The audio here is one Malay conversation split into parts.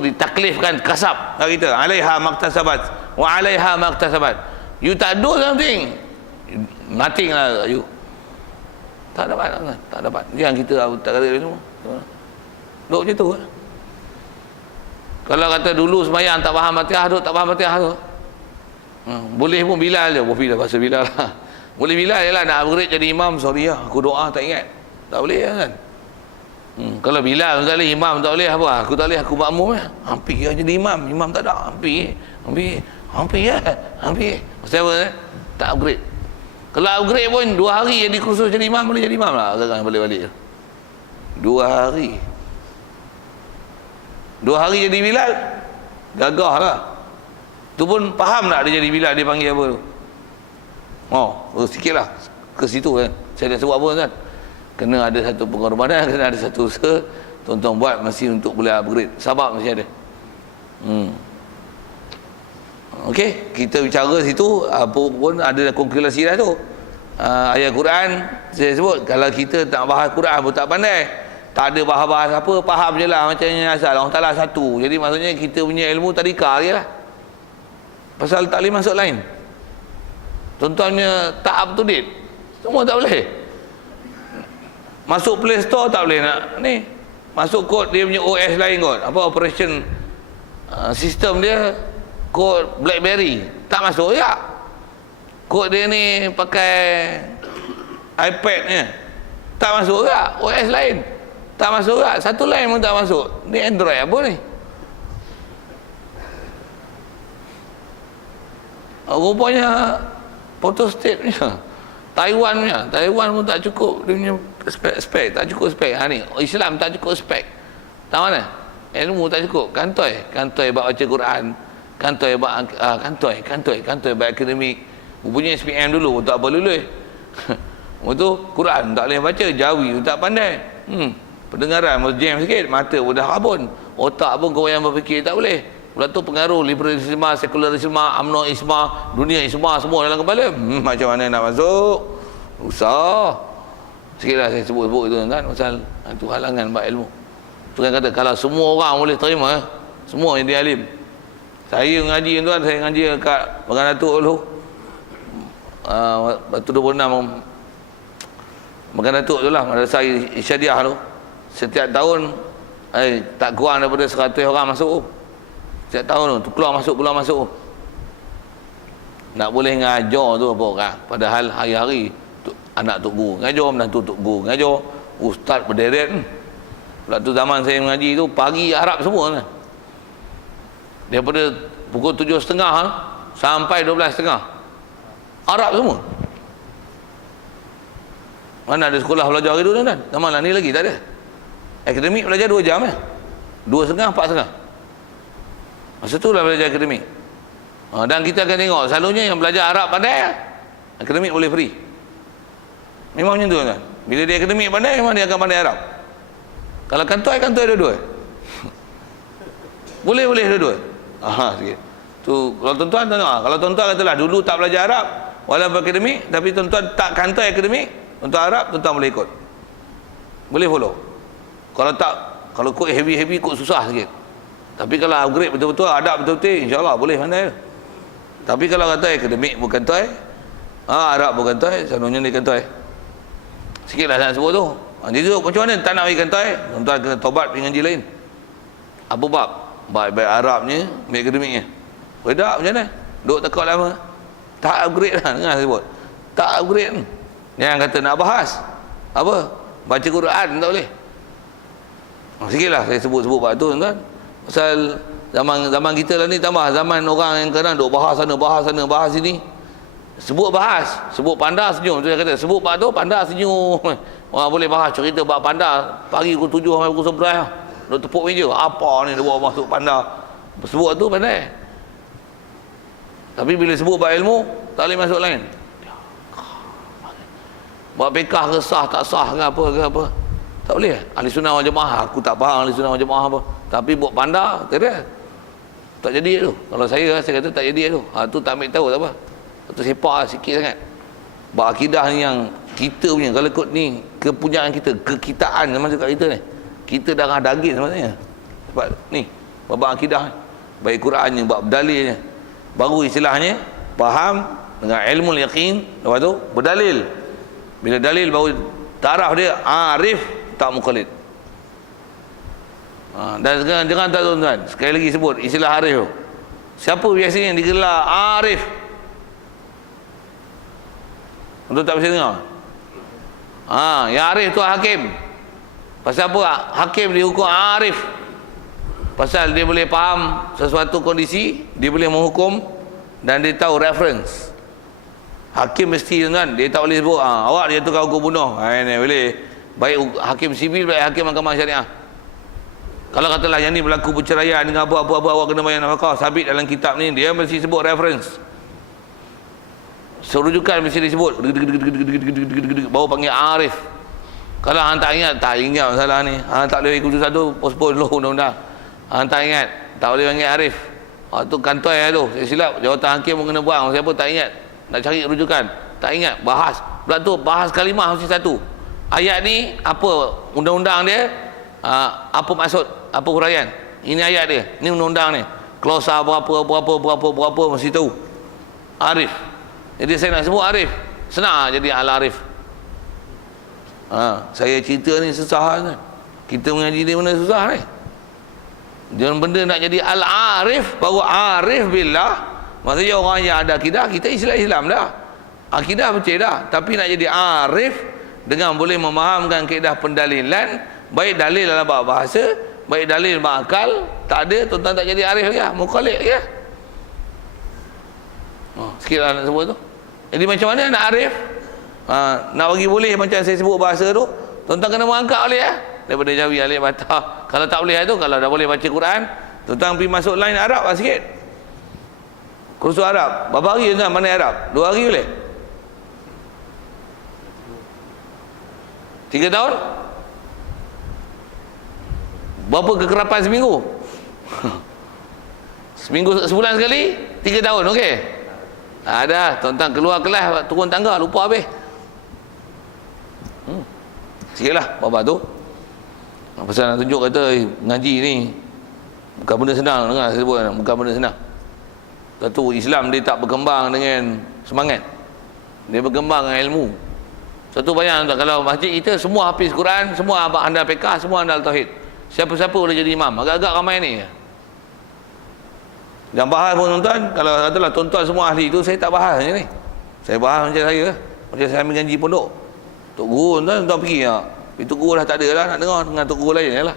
ditaklifkan kasab kat kita, alaiha maktasabat wa alaiha maktasabat. You tak do something, nothing lah you. Tak dapat. Yang kita tak kata semua. Duk macam tu. Kalau kata dulu sembahyang tak faham Fatihah tu, tak faham Fatihah tu. Boleh pun Bilal je, Bilal bahasa Bilal lah. Boleh Bilal je lah, nak upgrade jadi imam, sorry lah, aku doa tak ingat. Tak boleh kan. Kalau Bilal tak boleh, imam tak boleh, apa? Aku tak boleh, aku makmum lah. Hampir lah jadi imam tak ada. Hampir lah. Pasal apa kan? Tak upgrade. Kalau upgrade pun 2 hari jadi kursus jadi imam, boleh jadi imam lah. Agak balik-balik 2 hari. 2 hari jadi Bilal, gagah lah. Tu pun faham tak dia jadi Bilal, dia panggil apa tu? Sikit lah ke situ kan. Saya dah sebut apa kan, kena ada satu pengorbanan, kena ada satu usaha. Tuan-tuan buat masih untuk boleh upgrade, sabab masih ada. Okey, kita bicara situ apa pun ada kalkulasi dah tu. Ayat Quran saya sebut, kalau kita tak bahas Quran pun tak pandai, tak ada bahas-bahas apa, faham je lah macam ni asal Allah Ta'ala satu. Jadi maksudnya kita punya ilmu tadika je lah, pasal tak boleh masuk lain. Tuan-tuannya tak up to date, semua tak boleh. Masuk Play Store tak boleh nak ni, masuk kod dia punya OS lain kot, apa operation sistem dia kod BlackBerry tak masuk ya. Kod dia ni pakai iPad nya tak masuk ya. OS lain tak masuk ya. Satu lain pun tak masuk. Ni Android apa ni? Rupanya photostat punya Taiwan pun tak cukup dia punya spek tak cukup spek. Ni Islam tak cukup spek. Tak mana? Ilmu tak cukup. Kantoi bab baca Quran, kantoi bab akademik. Rupanya SPM dulu tak apa lulus. Betul, Quran tak boleh baca, Jawi tak pandai. Pendengaran jam sikit, mata pun dah rabun, otak pun kau yang berfikir tak boleh. Pula tu pengaruh liberalisme, sekularisme, UMNO-isme, dunia-isme semua dalam kepala. Macam mana nak masuk? Susah. Sikitlah saya sebut-sebut itu kan, pasal itu halangan bab ilmu. Tu kan kata kalau semua orang boleh terima, semua yang dia alim. Saya ngaji tuan, saya ngaji kat Makan Datuk dulu. Batu 26 Makan Datuk tu lah, Madrasah Isyadiah tu. Setiap tahun tak kurang daripada 100 orang masuk. Setiap tahun tu keluar masuk. Nak boleh ngajar tu apa orang, padahal hari-hari anak tok guru ngajar, menantu tok guru ngajar, ustaz berderet. Pula tu zaman saya mengaji tu pagi Arab semua kan. Daripada pukul 7.30 sampai 12.30 Arab semua. Mana ada sekolah belajar itu kan? Zaman lah ni lagi tak ada. Akademik belajar 2 jam 2.30, 4.30. Masa tu lah belajar akademik. Dan kita akan tengok selalunya yang belajar Arab pandai, akademik boleh free. Memang macam tu kan. Bila dia akademik pandai, memang dia akan pandai Arab. Kalau kantoi dua-dua. Boleh dua-dua. Sikit. Tu kalau tuan-tuan tengok, kalau tuan-tuan katalah dulu tak belajar Arab walaupun akademik, tapi tuan-tuan tak kantoi akademik untuk Arab, tuan-tuan boleh ikut, boleh follow. Kalau tak, kalau ikut heavy ikut susah sikit. Tapi kalau upgrade betul-betul adab betul-betul, insyaAllah boleh pandai. Tapi kalau kata akademik bukan kantoi, Arab bukan kantoi, selalunya dia kantoi. Sikitlah saya sebut tu. Jadi tu macam mana tak nak pergi kantoi, tuan-tuan kena tobat pergi ngaji lain. Apa bab? Baik-baik Arabnya, baik akademiknya. Beda macam mana? Duk tekak lama. Tak upgrade lah, dengar saya sebut. Tak upgrade. Yang kata nak bahas apa? Baca Quran tak boleh. Sikitlah saya sebut-sebut bab tu tuan. Pasal zaman kita lah ni tambah zaman orang yang kadang duk bahas sana, bahas sini. Sebut panda senyum. Tu saya kata sebut bab tu panda senyum. Orang boleh bahas cerita bab panda pagi pukul 7 sampai pukul 11. Duk tepuk meja. Apa ni dia bawa masuk panda. Sebut tu pandai. Tapi bila sebut bab ilmu tak boleh masuk lain. Buat bekah ke sah tak sah ke apa tak boleh. Ahli sunnah wal jamaah, aku tak faham ahli sunnah wal jamaah apa, tapi buat panda tak ada, tak jadi tu. Kalau saya kata tak jadi tu. Tu tak ambil tahu tak apa. Tu sepak sikit sangat. Bab akidah ni yang kita punya, kalau ikut ni kepunyaan kita, kekitaan masa kat kita ni, kita darah daging sebenarnya. Sebab ni bab akidah, baik Qurannya, bab dalilnya, baru istilahnya faham dengan ilmu yaqin, lepas tu berdalil. Bila dalil baru taraf dia arif, tak muqallid. Dan jangan tak tuan-tuan, sekali lagi sebut istilah arif tu. Siapa biasanya yang digelar arif? Untuk tak bisa dengar? Yang arif tu hakim. Pasal apa hakim dihukum arif? Pasal dia boleh faham sesuatu kondisi, dia boleh menghukum dan dia tahu reference. Hakim mesti tuan, dia tak boleh sebut awak dia tukar hukum bunuh. Ini boleh. Baik hakim sivil, baik hakim mahkamah syariah. Kalau katalah yang ni berlaku perceraian dengan apa-apa awak kena bayar nafkah, sabit dalam kitab ni, dia mesti sebut reference. Serujukan mesti disebut, baru panggil arif. Kalau hang tak ingat masalah ni. Hang tak boleh ikut satu, postpone dulu undang-undang. Hang tak ingat, tak boleh panggil arif. Tu kantoi lah tu, saya silap. Jawatan hakim pun kena buang, siapa tak ingat. Nak cari rujukan, tak ingat, bahas. Pula tu, bahas kalimah mesti satu. Ayat ni, apa undang-undang dia, apa maksud, apa huraian. Ini ayat dia, ni undang-undang ni. Klausa berapa, mesti tahu. Arif. Jadi saya nak sebut arif, senang jadi al-arif. Saya cerita ni susah kan. Kita mengaji di mana susah ni. Jangan benda nak jadi al-arif, baru arif billah. Maksudnya orang yang ada akidah, kita Islam dah. Akidah betul dah. Tapi nak jadi arif dengan boleh memahamkan kaedah pendalilan, baik dalil dalam bahasa, baik dalil dalam akal, tak ada, tuan-tuan tak jadi arif ya, muqallid ya. Sikit lah nak sebut tu. Jadi macam mana nak arif? Nak bagi boleh macam saya sebut bahasa tu, tuan-tuan kena mengangkat boleh ya. Daripada Jawi, Alif, Batak. Kalau tak boleh tu, kalau dah boleh baca Quran, tuan-tuan pergi masuk line Arab lah sikit. Kursus Arab. Berapa hari tuan pandai Arab? 2 hari boleh? 3 tahun? Berapa kekerapan seminggu? Sebulan sekali? 3 tahun, okey? Ada, tuan-tuan keluar kelas, turun tangga, lupa habis. Sikitlah, bapak tu. Pasal nak tunjuk kata ngaji ni bukan benda senang, dengar saya sebut, bukan benda senang. Satu, Islam dia tak berkembang dengan semangat, dia berkembang dengan ilmu. Satu bayang tuan, kalau masjid kita semua hafiz Quran, semua handal fiqh, semua handal tauhid, siapa-siapa boleh jadi imam, agak-agak ramai ni. Dan bahas pun tuan-tuan, kalau katalah tuan-tuan semua ahli tu, saya tak bahas macam ni. Saya bahas macam saya ambil ngaji pondok. Tok guru tuan-tuan pergi itu guru dah tak ada lah, nak dengar dengan tok guru lain lah.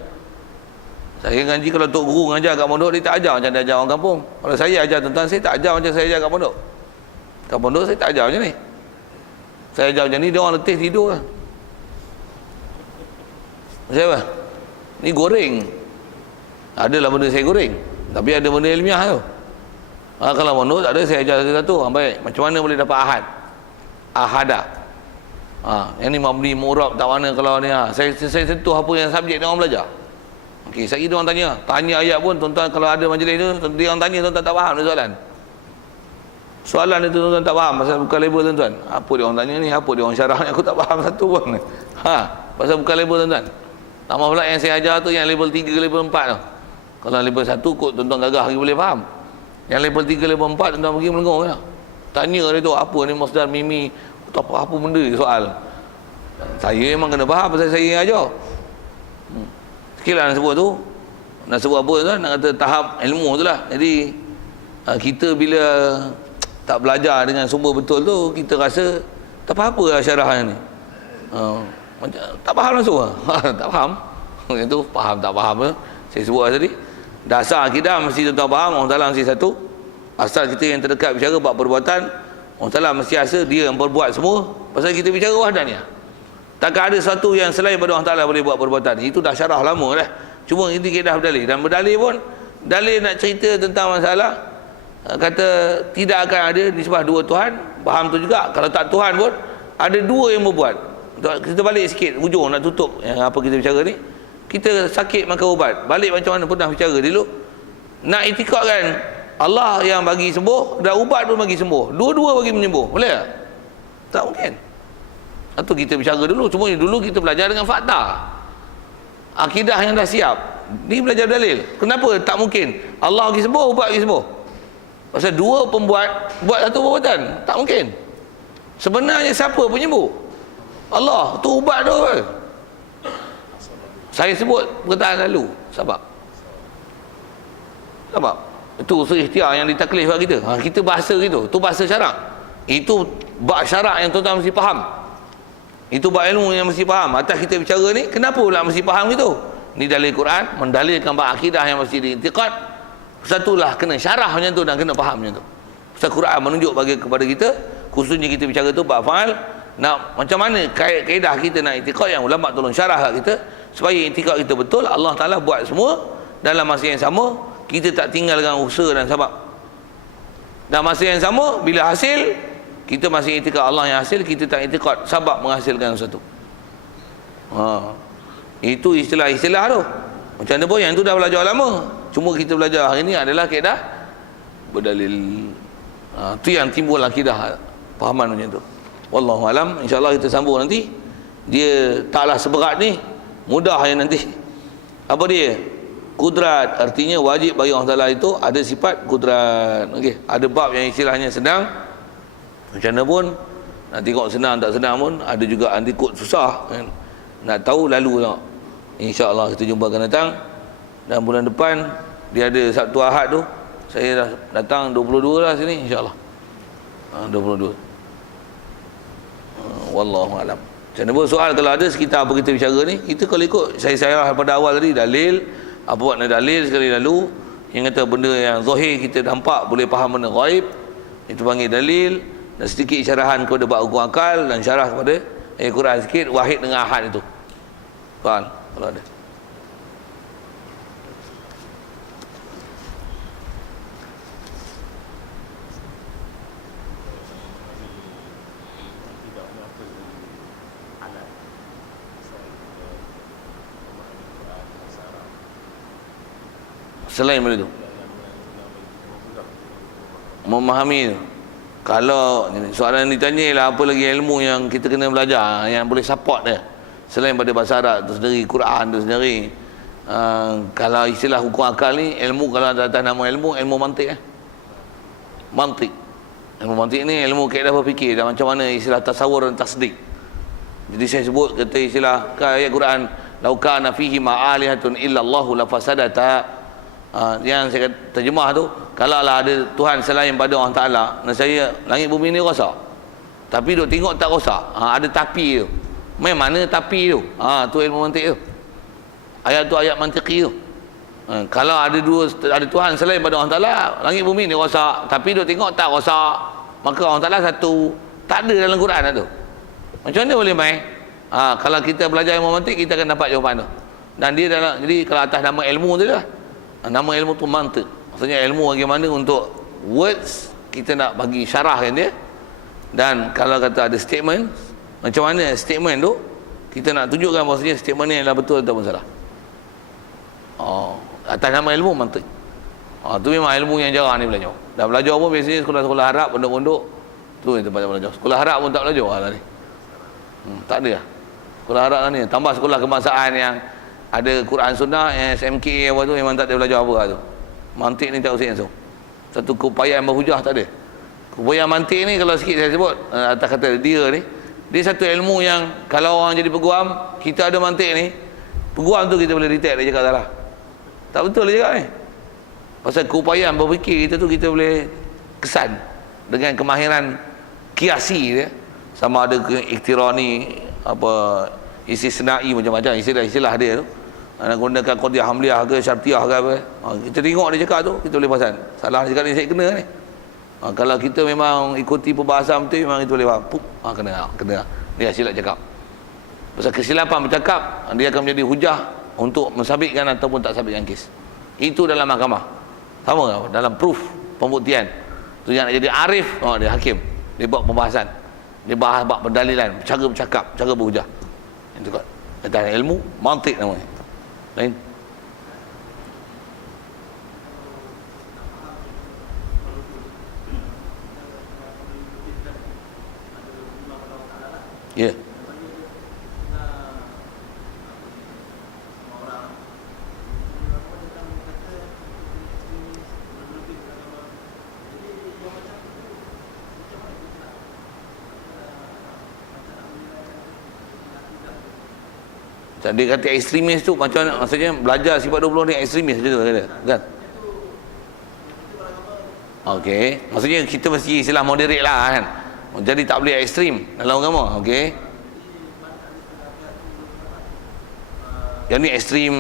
Saya ngaji, kalau tok guru ngajar kat pondok, dia tak ajar macam dia ajar orang kampung. Kalau saya ajar tuan-tuan, saya tak ajar macam saya ajar kat pondok. Kat pondok saya tak ajar macam ni. Saya ajar macam ni, dia orang letih tidur lah. Macam apa? Ni goreng. Adalah benda saya goreng, tapi ada benda ilmiah tu. Kalau pondok tak ada, saya ajar satu-satu. Baik, macam mana boleh dapat ahad? Ahadah. Yang ni mabni murab tak mana kalau ni saya sentuh apa yang subjek dia orang belajar. Okey, saya dia orang tanya ayat pun tuan-tuan, kalau ada majlis tu dia orang tanya, tuan-tuan tak faham dia soalan dia tu tuan-tuan tak faham pasal bukan label tuan-tuan. Apa dia orang tanya ni, apa dia orang syarah ni, aku tak faham satu pun. Pasal bukan label tuan-tuan. Tambah pula yang saya ajar tu yang level 3, level 4 tu. Kalau level 1 kot tuan-tuan gagah lagi boleh faham. Yang level 3, level 4 tuan-tuan pergi melengong ya. Tanya dia tu apa ni masdar mimi, tak apa benda dia soal. Saya memang kena faham pasal saya yang ajar. Sikitlah nak sebut tu. Nak sebut apa tu, nak kata tahap ilmu tu lah. Jadi kita bila tak belajar dengan sumber betul tu, kita rasa tak apa-apa lah syarahan ni. Macam tak faham langsung lah. Tak faham. Yang tu faham tak faham lah. Saya sebut lah tadi, dasar akidah mesti tuan-tuan faham. Allah Ta'ala mesti satu. Asal kita yang terdekat bicara buat perbuatan, Allah Ta'ala mesti rasa dia yang berbuat semua. Pasal kita bicara wahdaniyah. Takkan ada sesuatu yang selain pada Allah Ta'ala boleh buat perbuatan. Itu dah syarah lama dah. Cuma ini kita dah berdalil. Dan berdalil pun, dalil nak cerita tentang masalah, kata tidak akan ada nisbah dua Tuhan. Faham tu juga. Kalau tak Tuhan pun, ada dua yang berbuat. Kita balik sikit, hujung nak tutup yang apa kita bicara ni. Kita sakit makan ubat. Balik macam mana pernah bicara dulu. Nak itikadkan Allah yang bagi sembuh dan ubat pun bagi sembuh. Dua-dua bagi menyembuh. Boleh tak? Tak mungkin. Itu kita bicara dulu. Cuma dulu kita belajar dengan fakta. Akidah yang dah siap. Ni belajar dalil. Kenapa tak mungkin? Allah pergi sembuh, ubat pergi sembuh. Pasal dua pembuat buat satu perbuatan. Tak mungkin. Sebenarnya siapa penyembuh? Allah. Tu ubat tu. Saya sebut perkataan lalu. Sebab itu usul ikhtiar yang ditaklif kat kita. Kita bahasa gitu. Tu bahasa syarak. Itu bab syarak yang tuan-tuan mesti faham. Itu bab ilmu yang mesti faham. Atas kita bicara ni, kenapa pula mesti faham gitu? Ni dalil Quran, mendalilkan bab akidah yang mesti diintiqad. Satulah kena syarah macam tu dan kena faham macam tu. Pasal Quran menunjuk bagi kepada kita, khususnya kita bicara tu bab fa'al, nak macam mana kaedah kita nak intiqad yang ulama tolong syarah kat kita supaya intiqad kita betul. Allah Taala buat semua dalam masa yang sama, kita tak tinggal dengan usaha dan sebab. Dan masa yang sama, bila hasil, kita masih intiqad Allah yang hasil, kita tak intiqad sebab menghasilkan sesuatu. Itu istilah-istilah tu. Macam mana pun yang tu dah belajar lama. Cuma kita belajar hari ni adalah kaedah berdalil. Tu yang timbul akidah fahaman macam tu. Wallahu alam. InsyaAllah kita sambung nanti. Dia taklah seberat ni, mudah yang nanti. Apa dia? Kudrat. Artinya wajib bagi Allah Ta'ala itu ada sifat kudrat. Okey, ada bab yang istilahnya senang. Macam mana pun nak tengok senang tak senang pun ada juga anti kod susah kan? Nak tahu lalu tengok. InsyaAllah kita jumpa akan datang. Dan bulan depan dia ada Sabtu Ahad tu, saya dah datang 22 lah sini insyaAllah. 22. Wallahu alam. Macam mana pun soal kalau ada sekitar apa kita bicara ni, kita kalau ikut saya pada awal tadi dalil, apa makna dalil sekali lalu, yang kata benda yang zahir kita nampak boleh faham benda ghaib, itu panggil dalil. Dan sedikit syarahan kepada bab hukum akal dan syarah kepada Quran sikit, wahid dengan ahad itu. Faham? Kalau ada. Selain benda tu memahami tu. Kalau soalan ditanya lah apa lagi ilmu yang kita kena belajar yang boleh support dia selain pada bahasa Arab tu sendiri, Quran tu sendiri. Kalau istilah hukum akal ni, ilmu kalau atas nama ilmu mantik mantik. Ilmu mantik ni ilmu kaedah berfikir dan macam mana istilah tasawur dan tasdik. Jadi saya sebut kata istilah ayat Quran, lau kana fihi ma'alihatun illa Allahu la fasadata. Yang saya terjemah tu, kalaulah ada Tuhan selain pada Allah Ta'ala, saya langit bumi ni rosak, tapi duk tengok tak rosak. Ada tapi tu. Main mana tapi tu? Tu ilmu mantik tu. Ayat tu ayat mantiki tu. Kalau ada Tuhan selain pada Allah Ta'ala, langit bumi ni rosak, tapi duk tengok tak rosak, maka Allah Ta'ala satu. Tak ada dalam Quran tu. Macam mana boleh main? Kalau kita belajar ilmu mantik, kita akan dapat jawapan tu. Dan dia dalam, jadi kalau atas nama ilmu tu lah, nama ilmu tu mantik. Maksudnya ilmu bagaimana untuk words kita nak bagi syarahkan dia. Dan kalau kata ada statement, macam mana statement tu kita nak tunjukkan maksudnya statement ni adalah betul atau salah. Atas nama ilmu mantik. Tu memang ilmu yang jarang ni belajar. Dah belajar pun biasanya sekolah-sekolah Arab, pondok-pondok tu yang tempat belajar. Sekolah Arab pun tak belajar lah ni. Tak ada lah sekolah Arab lah ni. Tambah sekolah kebangsaan yang ada Quran Sunnah, SMK apa tu, memang tak ada belajar apa lah tu. Mantik ni tak usah langsung. Satu keupayaan berhujah tak ada. Keupayaan mantik ni kalau sikit saya sebut atas kata dia ni, dia satu ilmu yang kalau orang jadi peguam, kita ada mantik ni, peguam tu kita boleh detect dia cakap salah. Tak betul dia cakap ni. Pasal keupayaan berfikir kita tu, kita boleh kesan dengan kemahiran kiasi dia. Sama ada iktirani, apa istisnai, macam-macam istilah-istilah dia tu. Nak gunakan qadiyah hamliah ke syartiyah ke apa, kita tengok dia cakap tu, kita boleh perasan salah dia cakap ni, saya kena ni. Kalau kita memang ikuti perbahasan betul, memang kita boleh faham. Kena dia silap cakap. Pasal kesilapan bercakap, dia akan menjadi hujah untuk mensabitkan ataupun tak sabitkan kes. Itu dalam mahkamah sama dalam proof, pembuktian tu. Yang nak jadi arif, dia hakim, dia buat pembahasan, dia bahas bab pendalilan, cara bercakap, cara berhujah. Itu kan kata ilmu mantik namanya. Lain. Ya. Dia kata ekstremis tu macam mana? Maksudnya belajar sifat 20 ni ekstremis macam tu kan? Okey, maksudnya kita mesti istilah moderate lah kan. Jadi tak boleh ekstrim dalam agama. Okey. Yang ni ekstrim.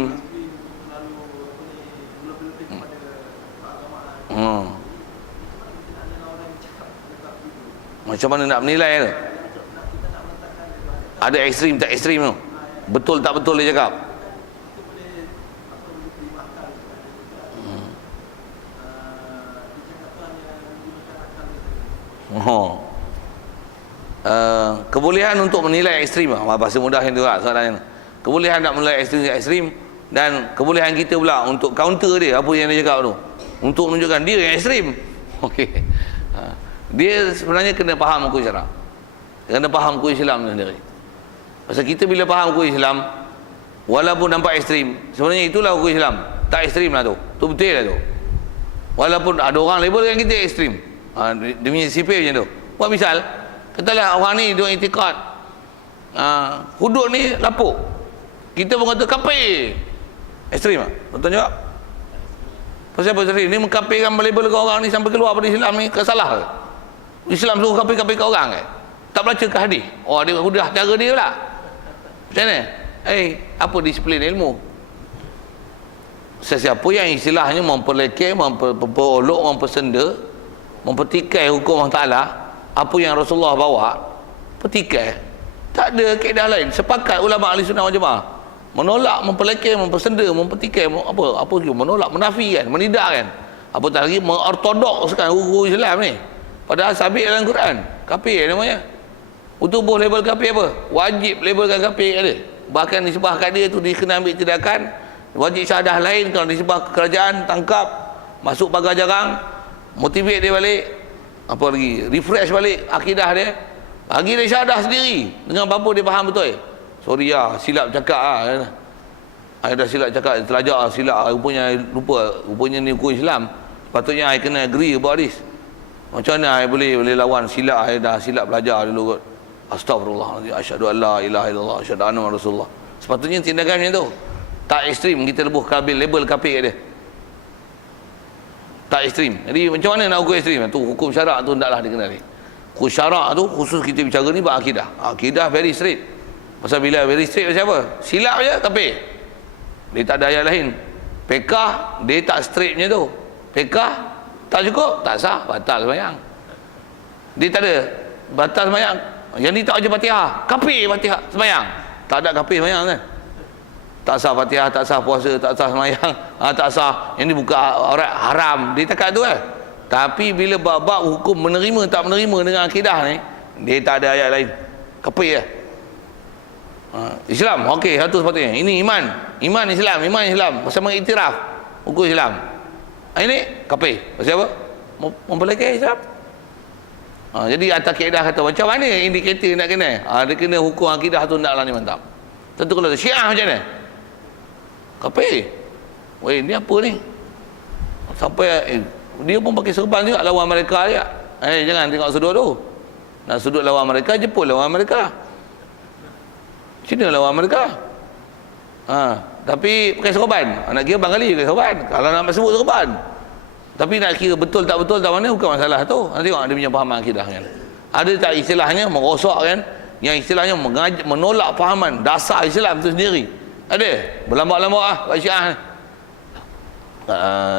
Macam mana nak menilai tu? Ada ekstrim tak ekstrim tu? Betul tak betul dia cakap? Kebolehan untuk menilai ekstrim, bahasa mudah yang tu lah soalannya. Kebolehan nak menilai ekstrim dan kebolehan kita pula untuk counter dia apa yang dia cakap tu, untuk menunjukkan dia yang ekstrim. Okey. Dia sebenarnya kena faham hukum syarak, kena faham hukum Islam sendiri. Pasal kita bila faham hukum Islam, walaupun nampak ekstrim, sebenarnya itulah hukum Islam. Tak ekstrim lah tu, tu betul lah tu. Walaupun ada orang labelkan kita ekstrim, dia punya sifat macam tu. Buat misal, katalah orang ni dia iktikad hudud ni lapuk, kita pun kata kafir, ekstrim tak? Betul jawab. Pasal apa ekstrim? Ni mengkafirkan labelkan orang ni sampai keluar pada Islam ni, kesalah ke? Islam suruh kafir-kafirkan orang ke? Tak baca ke hadis? Oh, dia sudah cara dia pula. Macam mana? Apa disiplin ilmu? Sesiapa yang istilahnya memperlekeh, memperolok, mempersenda, mempertikai hukum Allah Ta'ala, apa yang Rasulullah bawa, petikai, tak ada kaedah lain. Sepakat ulama ahli sunnah wal jamaah menolak, memperlekeh, mempersenda, mempertikai, apa menolak, menafikan, menidakkan, apatah lagi mengortodokskan hukum Islam ni. Padahal sabit dalam Quran, kafir namanya. Utubuh label kafir apa? Wajib labelkan kafir ada. Bahkan disebah kat dia tu dia kena ambil tindakan, wajib syahadah lain. Kalau disebah kerajaan, tangkap, masuk pagar jarang, motivate dia balik, apa lagi, refresh balik akidah dia, bagi dia syahadah sendiri dengan apa dia faham betul. Sorry lah, silap cakap lah. I dah silap cakap, terlajak silap, rupanya lupa, rupanya ni hukum Islam, patutnya I kena agree about this. Macam mana I boleh lawan silap? I dah silap belajar dulu kot. Astagfirullahaladzim, asyhadu an la ilaha illallah, asyhadu anna Rasulullah. Sepatutnya tindakan macam tu. Tak ekstrim kita lebuh label kafir kat dia. Tak ekstrim. Jadi macam mana nak hukum ekstrim? Tu hukum syarak tu hendaklah dikenali. Hukum syarak tu khusus kita bicara ni berakidah. Akidah very straight. Pasal bila very straight macam apa? Silap je kafir. Dia tak ada ayat lain. Fiqh dia tak straight macam tu. Fiqh tak cukup, tak sah, batal sembahyang. Dia tak ada batal sembahyang. Yang ni tak baca Fatihah, kafir Fatihah sembahyang. Tak ada kafir sembahyang kan? Tak sah Fatihah, tak sah puasa, tak sah sembahyang, tak sah. Yang ni bukan aurat haram. Dia tak tu kan? Tapi bila bab hukum menerima tak menerima dengan akidah ni, dia tak ada ayat lain. Kafir lah. Islam, okey, satu sepatutnya. Ini iman Islam. Pasal mengiktiraf hukum Islam. Ini kafir. Pasal apa? Memperlekeh Islam. Jadi atas kaedah kata macam mana indikator nak kena? Dia kena hukum akidah tu naklah ni mantap. Tentu kalau Syiah macam mana? Kafir. Weh, ni apa ni? Sampai dia pun pakai serban juga lawan mereka dia. Jangan tengok sudut tu. Nak sudut lawan mereka, Jepun lawan mereka. Cina lawan mereka. Tapi pakai serban. Nak kira Bengali pakai serban. Kalau nak sebut serban. Tapi nak kira betul tak mana bukan masalah tu. Nanti tengok dia punya fahaman akidah kan. Ada tak istilahnya merosak kan? Yang istilahnya menolak fahaman dasar Islam tu sendiri. Ada. Berlambak-lambak buat Syiah ni.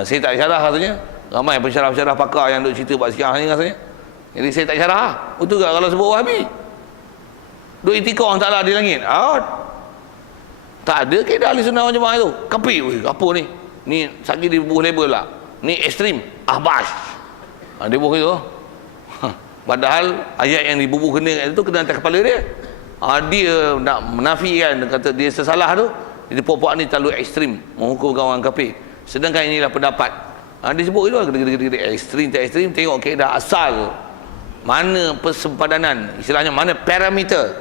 Saya tak syarah rasanya. Ramai pensyarah-pensyarah pakar yang duk cerita buat Syiah ni rasanya. Jadi saya tak syarah. Betul tak kalau sebut Wahabi? Duk itikad orang Ta'ala di langit. Tak ada kaedah ahli sunnah wal jamaah tu. Kafir. Apa ni? Ni sakit dia bubuh label lah. Ni ekstrim, ahbas. Dia bubuh itu. Padahal ayat yang dibubuh itu kena atas kepala dia. Dia nak menafikan, kata dia sesalah tu. Jadi puak-puak ni terlalu ekstrim menghukumkan orang kafir. Sedangkan inilah pendapat. Dia sebut itu ekstrim tak ekstrim, tengok kaedah asal. Mana persempadanan, istilahnya mana parameter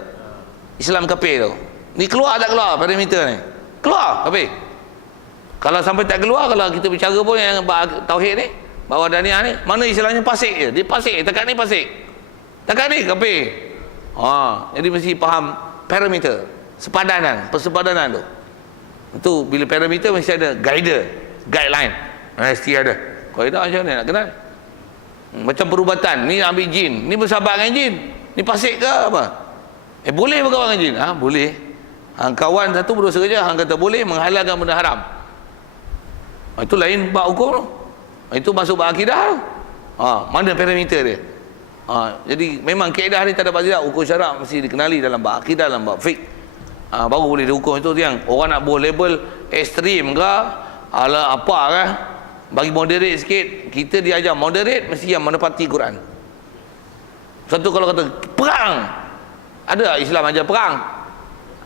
Islam kafir tu. Ni keluar tak keluar parameter ni? Keluar kafir. Kalau sampai tak keluar, kalau kita bicara pun yang tauhid ni, bahawa Daniah ni, mana istilahnya pasik je. Dia pasik, takat ni pasik. Takat ni kafir. Jadi mesti faham parameter. sepadanan, persepadanan tu. Itu bila parameter mesti ada guideline. Mesti ada. Kaedah macam mana nak kenal? Macam perubatan, ni ambil jin, ni bersahabat dengan jin. Ni fasik ke apa? Boleh berkawan dengan jin? Boleh. Kawan satu berdosa kerja, hang kata boleh menghalalkan benda haram. Itu lain bab hukum tu. Itu masuk bab akidah tu. Mana parameter dia? Jadi memang kaedah ni tak ada bazir, hukum syarak mesti dikenali dalam bab akidah, dalam bab fiqh. Baru boleh dihukum. Itu yang orang nak buat label ekstrim ke ala apa ke, bagi moderate sikit. Kita diajar moderate mesti yang menepati Quran. Satu kalau kata perang, ada Islam ajar perang?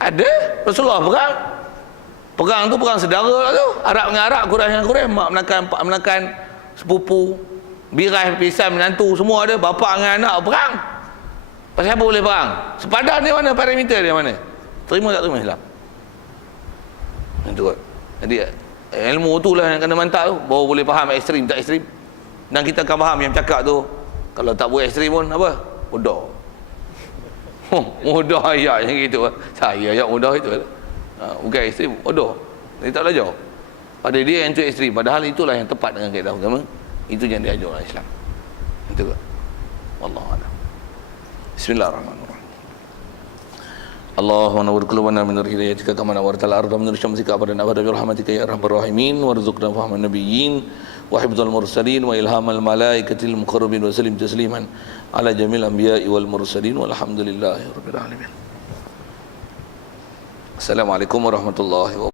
Ada. Rasulullah perang. Perang tu perang saudara lah tu. Arab dengan Arab, Quraisy dengan Quraisy, mak menekan sepupu, birai, pisang, menantu, semua ada. Bapa dengan anak perang. Pasal apa boleh perang? Sepadan dia mana? Parameter dia mana? Terima tak terima Islam? Itu kot. Jadi ilmu tu lah yang kena mantap tu, baru boleh faham ekstrim tak ekstrim. Dan kita akan faham yang cakap tu kalau tak buat ekstrim pun apa? Bodoh. Mudah ayat yang gitu. Saya ayat mudah itu. Bukan ekstrim, bodoh. Dia tak belajar. Pada dia yang tu ekstrim, padahal itulah yang tepat dengan kaedah agama. Itu yang diajar oleh Islam. Itu kot. Wallahu a'lam. Bismillahirrahmanirrahim. Allahumma nawwir qulubana min nur hidayatika kama nawwartal arda min nur syamsika abadan abada bi rahmatika ya arhamar rahimin warzuqna fahman nabiyyin wa hifdzal mursalin wa ilhamal malaikatil muqarrabin wa sallim tasliman ala jamil anbiya'i wal mursalin walhamdulillahi rabbil alamin. Assalamualaikum warahmatullahi wabarakatuh.